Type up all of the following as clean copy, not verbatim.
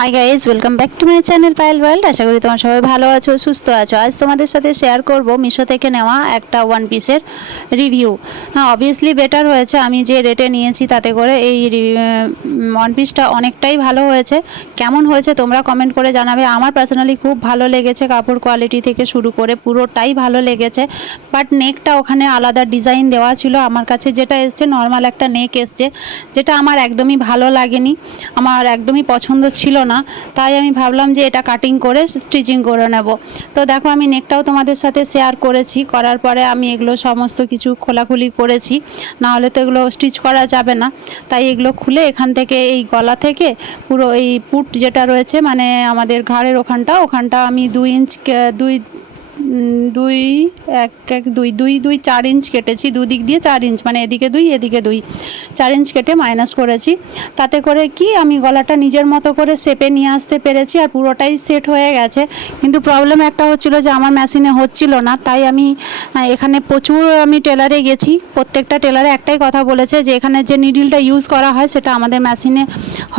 High guys, welcome back to my channel Payel world. আশা করি তোমার সবাই ভালো আছো, সুস্থ আছো। আজ তোমাদের সাথে শেয়ার করব মিশো থেকে নেওয়া একটা ওয়ান পিসের রিভিউ। হ্যাঁ, অবভিয়াসলি বেটার হয়েছে। আমি যে রেটে নিয়েছি তাতে করে এই ওয়ান পিসটা অনেকটাই ভালো হয়েছে। কেমন হয়েছে তোমরা কমেন্ট করে জানাবে। আমার পার্সোনালি খুব ভালো লেগেছে, কাপড় কোয়ালিটি থেকে শুরু করে পুরোটাই ভালো লেগেছে। বাট নেকটা ওখানে আলাদা ডিজাইন দেওয়া ছিল। আমার কাছে যেটা এসছে নর্মাল একটা নেক এসছে, যেটা আমার একদমই ভালো লাগেনি, আমার একদমই পছন্দ ছিল না। তাই আমি ভাবলাম যে এটা কাটিং করে স্টিচিং করে নেব। তো দেখো, আমি নেকটাও তোমাদের সাথে শেয়ার করেছি। করার পরে আমি এগুলো সমস্ত কিছু খোলাখুলি করেছি, না হলে তো এগুলো স্টিচ করা যাবে না। তাই এগুলো খুলে এখান থেকে এই গলা থেকে পুরো এই পুট যেটা রয়েছে, মানে আমাদের ঘাড়ের ওখানটা আমি 2 ইঞ্চ 4 ইঞ্চ কেটেছি। দুদিক দিয়ে 4 ইঞ্চ, মানে এদিকে 2 এদিকে 2, 4 ইঞ্চ কেটে মাইনাস করেছি। তাতে করে কি আমি গলাটা নিজের মতো করে শেপে নিয়ে আসতে পেরেছি, আর পুরোটাই সেট হয়ে গেছে। কিন্তু প্রবলেম একটা হচ্ছিল যে আমার মেশিনে হচ্ছিল না। তাই আমি এখানে প্রচুর টেলারে গেছি। প্রত্যেকটা টেলারে একটাই কথা বলেছে যে এখানে যে নিডলটা ইউজ করা হয় সেটা আমাদের মেশিনে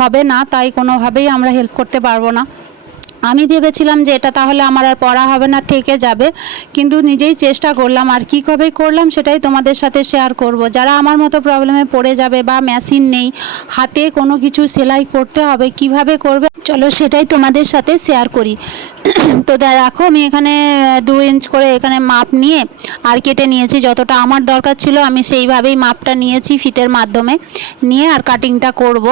হবে না, তাই কোনোভাবেই আমরা হেল্প করতে পারবো না। আমি ভেবেছিলাম যে এটা তাহলে আমার আর পড়া হবে না, থেকে যাবে। কিন্তু নিজেই চেষ্টা করলাম, আর কীভাবে করলাম সেটাই তোমাদের সাথে শেয়ার করব। যারা আমার মতো প্রবলেমে পড়ে যাবে বা মেশিন নেই, হাতে কোনো কিছু সেলাই করতে হবে, কিভাবে করবে চলো সেটাই তোমাদের সাথে শেয়ার করি। তো দেখো, আমি এখানে 2 ইঞ্চ করে এখানে মাপ নিয়ে আর কেটে নিয়েছি। যতটা আমার দরকার ছিল আমি সেইভাবেই মাপটা নিয়েছি ফিতের মাধ্যমে নিয়ে, আর কাটিংটা করব।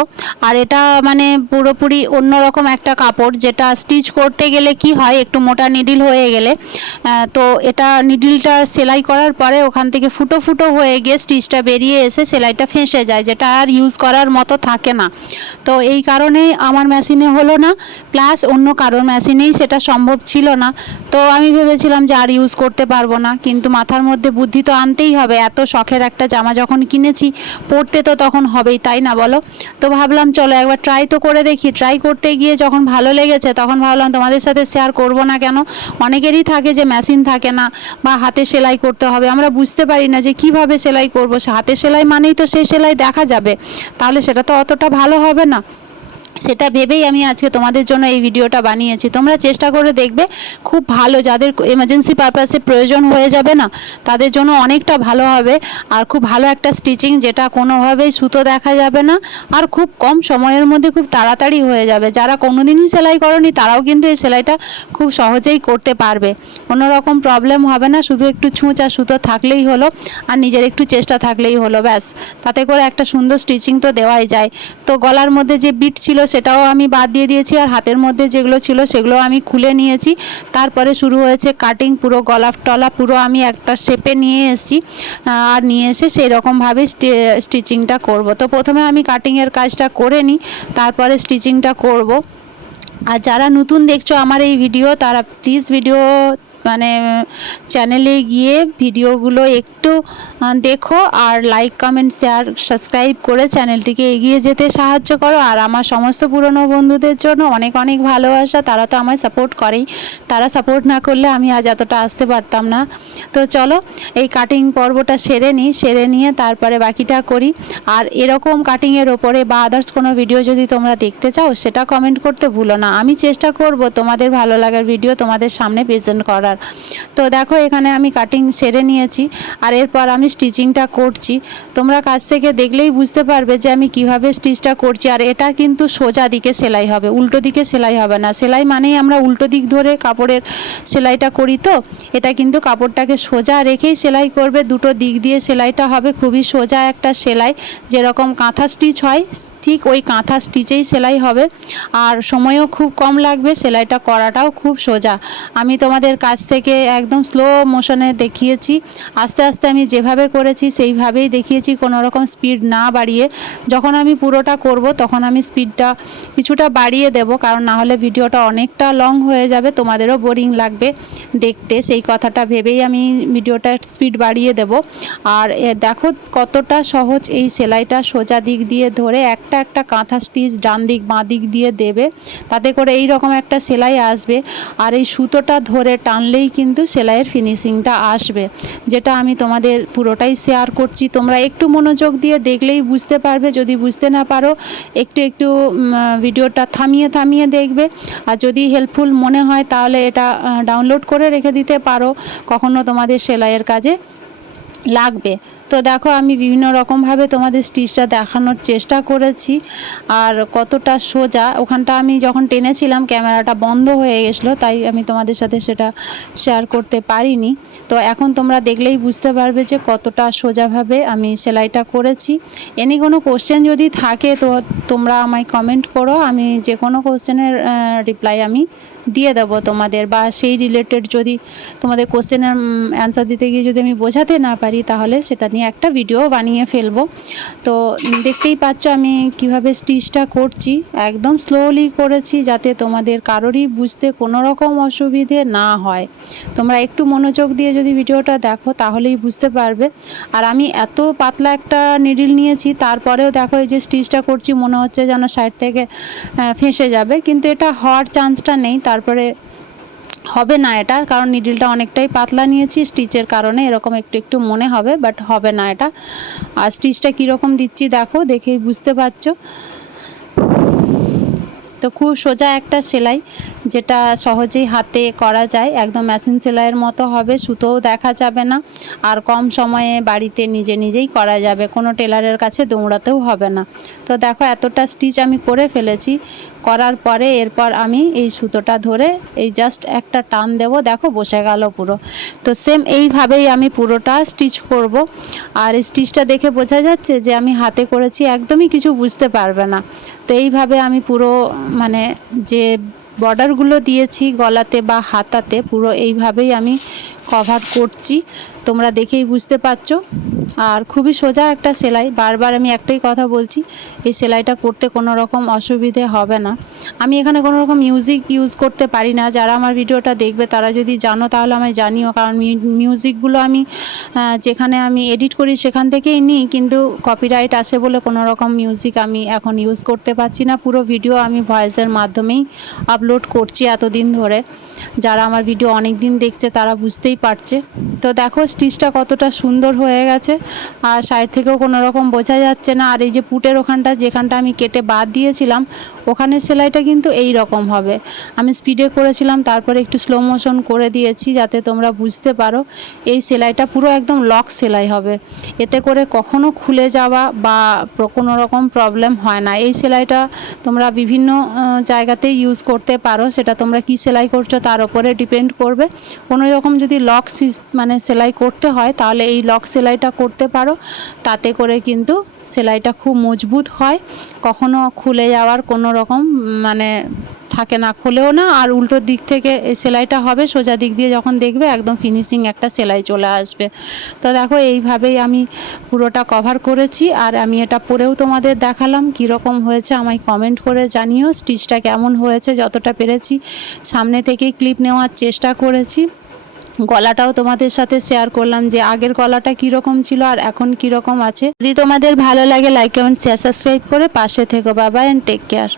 আর এটা মানে পুরোপুরি অন্যরকম একটা কাপড়, যেটা স্টিচ করতে গেলে কি হয়, একটু মোটা নিডল হয়ে গেলে তো এটা নিডলটা সেলাই করার পরে ওখান থেকে ফুটো ফুটো হয়ে গিয়ে স্টিচটা বেরিয়ে এসে সেলাইটা ফেঁসে যায়, যেটা আর ইউজ করার মতো থাকে না। তো এই কারণেই আমার মেশিনে হলো না, প্লাস অন্য কারোর মেশিনেই সেটা সম্ভব ছিল না। তো আমি ভেবেছিলাম যে আর ইউজ করতে পারবো না, কিন্তু মাথার মধ্যে বুদ্ধি তো আনতেই হবে। এত শখের একটা জামা যখন কিনেছি, পরতে তো তখন হবেই, তাই না বলো? তো ভাবলাম চলো একবার ট্রাই তো করে দেখি। ট্রাই করতে গিয়ে যখন ভালো লেগেছে তখন ভাবলাম তোমাদের সাথে শেয়ার করব না কেন। অনেকেরই থাকে যে মেশিন থাকে না বা হাতে সেলাই করতে হবে, আমরা বুঝতে পারি না যে কিভাবে সেলাই করব। হাতে সেলাই মানেই তো সেই সেলাই দেখা যাবে, তাহলে সেটা তো অতটা ভালো হবে না। সেটা ভেবেই আমি আজকে তোমাদের জন্য এই ভিডিওটা বানিয়েছি। তোমরা চেষ্টা করে দেখবে, খুব ভালো। যাদের এমার্জেন্সি পারপাসে প্রয়োজন হয়ে যাবে না, তাদের জন্য অনেকটা ভালো হবে। আর খুব ভালো একটা স্টিচিং, যেটা কোনোভাবেই সুতো দেখা যাবে না, আর খুব কম সময়ের মধ্যে খুব তাড়াতাড়ি হয়ে যাবে। যারা কোনোদিনই সেলাই করনি তারাও কিন্তু এই সেলাইটা খুব সহজেই করতে পারবে। কোনো রকম প্রবলেম হবে না, শুধু একটু ছুঁচ আর সুতো থাকলেই হলো, আর নিজের একটু চেষ্টা থাকলেই হলো, ব্যাস। তাতে করে একটা সুন্দর স্টিচিং তো দেওয়াই যায়। তো গলার মধ্যে যে বিট ছিল সেটাও আমি বাদ দিয়ে দিয়েছি, আর হাতের মধ্যে যেগুলো ছিল সেগুলো আমি খুলে নিয়েছি। তারপরে শুরু হয়েছে কাটিং। পুরো গলা টলা পুরো আমি একটা শেপে নিয়ে এসেছি, আর নিয়ে এসে সেই রকমভাবে স্টিচিংটা করব। তো প্রথমে আমি কাটিংয়ের কাজটা করে নিই, তারপরে স্টিচিংটা করব। আর যারা নতুন দেখছো আমার এই ভিডিও, তারা প্লিজ ভিডিও মানে চ্যানেলে গিয়ে ভিডিওগুলো একটু দেখো, আর লাইক কমেন্ট শেয়ার সাবস্ক্রাইব করে চ্যানেলটিকে এগিয়ে যেতে সাহায্য করো। আর আমার সমস্ত পুরনো বন্ধুদের জন্য অনেক অনেক ভালোবাসা। তারা তো আমায় সাপোর্ট করেই, তারা সাপোর্ট না করলে আমি আজ এতটা আসতে পারতাম না। তো চলো এই কাটিং পর্বটা সেরে নিই, সেরে নিয়ে তারপরে বাকিটা করি। আর এরকম কাটিংয়ের ওপরে বা আদার্স কোনো ভিডিও যদি তোমরা দেখতে চাও, সেটা কমেন্ট করতে ভুলো না। আমি চেষ্টা করব তোমাদের ভালো লাগার ভিডিও তোমাদের সামনে প্রেজেন্ট করার। তো দেখো, এখানে আমি কাটিং সেরে নিয়েছি, আর এরপর আমি স্টিচিংটা করছি। তোমরা কাছ থেকে দেখলেই বুঝতে পারবে যে আমি কিভাবে স্টিচটা করছি। আর এটা কিন্তু সোজা দিকে সেলাই হবে, উল্টো দিকে সেলাই হবে না। সেলাই মানেই আমরা উল্টো দিক ধরে কাপড়ের সেলাইটা করি, তো এটা কিন্তু কাপড়টাকে সোজা রেখেই সেলাই করবে। দুটো দিক দিয়ে সেলাইটা হবে, খুবই সোজা একটা সেলাই। যেরকম কাঁথা স্টিচ হয় ঠিক ওই কাঁথা স্টিচেই সেলাই হবে, আর সময়ও খুব কম লাগবে, সেলাইটা করাটাও খুব সোজা। আমি তোমাদের কাছ থেকে একদম স্লো মোশনে দেখিয়েছি, আস্তে আস্তে আমি যেভাবে করেছি সেইভাবেই দেখিয়েছি, কোনো রকম স্পিড না বাড়িয়ে। যখন আমি পুরোটা করব তখন আমি স্পিডটা কিছুটা বাড়িয়ে দেব, কারণ না হলে ভিডিওটা অনেকটা লং হয়ে যাবে, তোমাদেরও বোরিং লাগবে দেখতে। সেই কথাটা ভেবেই আমি ভিডিওটা স্পিড বাড়িয়ে দেব। আর দেখো কতটা সহজ এই সেলাইটা। সোজা দিক দিয়ে ধরে একটা একটা কাঁথা স্টিচ ডান দিক বাঁ দিক দিয়ে দেবে, তাতে করে এই রকম একটা সেলাই আসবে। আর এই সুতোটা ধরে টানলে টানলেই কিন্তু সেলাইয়ের ফিনিশিংটা আসবে, যেটা আমি তোমাদের পুরোটাই শেয়ার করছি। তোমরা একটু মনোযোগ দিয়ে দেখলেই বুঝতে পারবে, যদি বুঝতে না পারো একটু ভিডিওটা থামিয়ে দেখবে। আর যদি হেল্পফুল মনে হয় তাহলে এটা ডাউনলোড করে রেখে দিতে পারো, কখনো তোমাদের সেলাইয়ের কাজে লাগবে। তো দেখো আমি বিভিন্ন রকমভাবে তোমাদের স্টিচটা দেখানোর চেষ্টা করেছি, আর কতটা সোজা। ওখানটা আমি যখন টেনেছিলাম ক্যামেরাটা বন্ধ হয়ে গেছিলো, তাই আমি তোমাদের সাথে সেটা শেয়ার করতে পারিনি। তো এখন তোমরা দেখলেই বুঝতে পারবে যে কতটা সোজাভাবে আমি সেলাইটা করেছি। এনি কোনো কোশ্চেন যদি থাকে তো তোমরা আমায় কমেন্ট করো, আমি যে কোনো কোশ্চেনের রিপ্লাই আমি দিয়ে দেবো তোমাদের, বা সেই রিলেটেড যদি তোমাদের কোশ্চেনের অ্যান্সার দিতে গিয়ে যদি আমি বোঝাতে না পারি তাহলে সেটা নিয়ে একটা ভিডিও বানিয়ে ফেলবো। তো দেখতেই পাচ্ছ আমি কিভাবে স্টিচটা করছি, একদম স্লোলি করেছি যাতে তোমাদের কারোরই বুঝতে কোনো রকম অসুবিধে না হয়। তোমরা একটু মনোযোগ দিয়ে যদি ভিডিওটা দেখো তাহলেই বুঝতে পারবে। আর আমি এত পাতলা একটা নিডল নিয়েছি, তারপরেও দেখো এই যে স্টিচটা করছি মনে হচ্ছে যেন সাইড থেকে ফেঁসে যাবে, কিন্তু এটা হওয়ার চান্সটা নেই। তারপরে হবে না এটা, কারণ নিডলটা অনেকটাই পাতলা নিয়েছি, স্টিচের কারণে এরকম একটু মনে হবে, বাট হবে না এটা। আর স্টিচটা কীরকম দিচ্ছি দেখো, দেখেই বুঝতে পারছো। তো খুব সোজা একটা সেলাই, যেটা সহজেই হাতে করা যায়, একদম মেশিন সেলাইয়ের মতো হবে, সুতোও দেখা যাবে না, আর কম সময়ে বাড়িতে নিজেই করা যাবে, কোনো টেলারের কাছে দৌড়াতেও হবে না। তো দেখো এতটা স্টিচ আমি করে ফেলেছি, করার পরে এরপর আমি এই সুতোটা ধরে এই জাস্ট একটা টান দেব, দেখো বসে গেল পুরো। তো সেম এইভাবেই আমি পুরোটা স্টিচ করব। আর এই স্টিচটা দেখে বোঝা যাচ্ছে যে আমি হাতে করেছি, একদমই কিছু বুঝতে পারবে না। তো এইভাবে আমি পুরো মানে যে বর্ডারগুলো দিয়েছি গলাতে বা হাতাতে, পুরো এইভাবেই আমি কভার করছি, তোমরা দেখেই বুঝতে পারছো। আর খুবই সোজা একটা সেলাই, বারবার আমি একটাই কথা বলছি, এই সেলাইটা করতে কোনো রকম অসুবিধে হবে না। আমি এখানে কোনো রকম মিউজিক ইউজ করতে পারি না, যারা আমার ভিডিওটা দেখবে তারা যদি জানো তাহলে আমায় জানিও, কারণ মিউজিকগুলো আমি যেখানে আমি এডিট করি সেখান থেকেই নিই, কিন্তু কপিরাইট আসে বলে কোনো রকম মিউজিক আমি এখন ইউজ করতে পারছি না। পুরো ভিডিও আমি ভয়েসের মাধ্যমেই আপলোড করছি এতদিন ধরে, যারা আমার ভিডিও অনেক দিন দেখছে তারা বুঝতেই পারছে। তো দেখো স্টিচটা কতটা সুন্দর হয়ে গেছে, আর সাইড থেকেও কোনো রকম বোঝা যাচ্ছে না। আর এই যে পুটের ওখানটা যেখানটা আমি কেটে বাদ দিয়েছিলাম, ওখানে সেলাইটা কিন্তু এই রকম হবে। আমি স্পিডে করেছিলাম, তারপরে একটু স্লো মোশন করে দিয়েছি যাতে তোমরা বুঝতে পারো। এই সেলাইটা পুরো একদম লক সেলাই হবে, এতে করে কখনো খুলে যাওয়া বা কোনো রকম প্রবলেম হয় না। এই সেলাইটা তোমরা বিভিন্ন জায়গাতেই ইউজ করতে পারো, সেটা তোমরা কি সেলাই করছো তার উপরে ডিপেন্ড করবে। কোনো রকম যদি লক মানে সেলাই করতে হয় তাহলে এই লক সেলাইটা করতে পারো, তাতে করে কিন্তু সেলাইটা খুব মজবুত হয়, কখনো খুলে যাওয়ার কোনো রকম মানে থাকে না, খুলেও না। আর উল্টোর দিক থেকে এই সেলাইটা হবে, সোজা দিক দিয়ে যখন দেখবে একদম ফিনিশিং একটা সেলাই চলে আসবে। তো দেখো এইভাবেই আমি পুরোটা কভার করেছি, আর আমি এটা পরেও তোমাদের দেখালাম কীরকম হয়েছে। আমায় কমেন্ট করে জানিও স্টিচটা কেমন হয়েছে। যতটা পেরেছি সামনে থেকেই ক্লিপ নেওয়ার চেষ্টা করেছি। গলাটাও তোমাদের সাথে শেয়ার করলাম যে আগের গলাটা কীরকম ছিল আর এখন কীরকম আছে। যদি তোমাদের ভালো লাগে লাইক কমেন্ট শেয়ার সাবস্ক্রাইব করে পাশে থেকো। Bye bye and take care.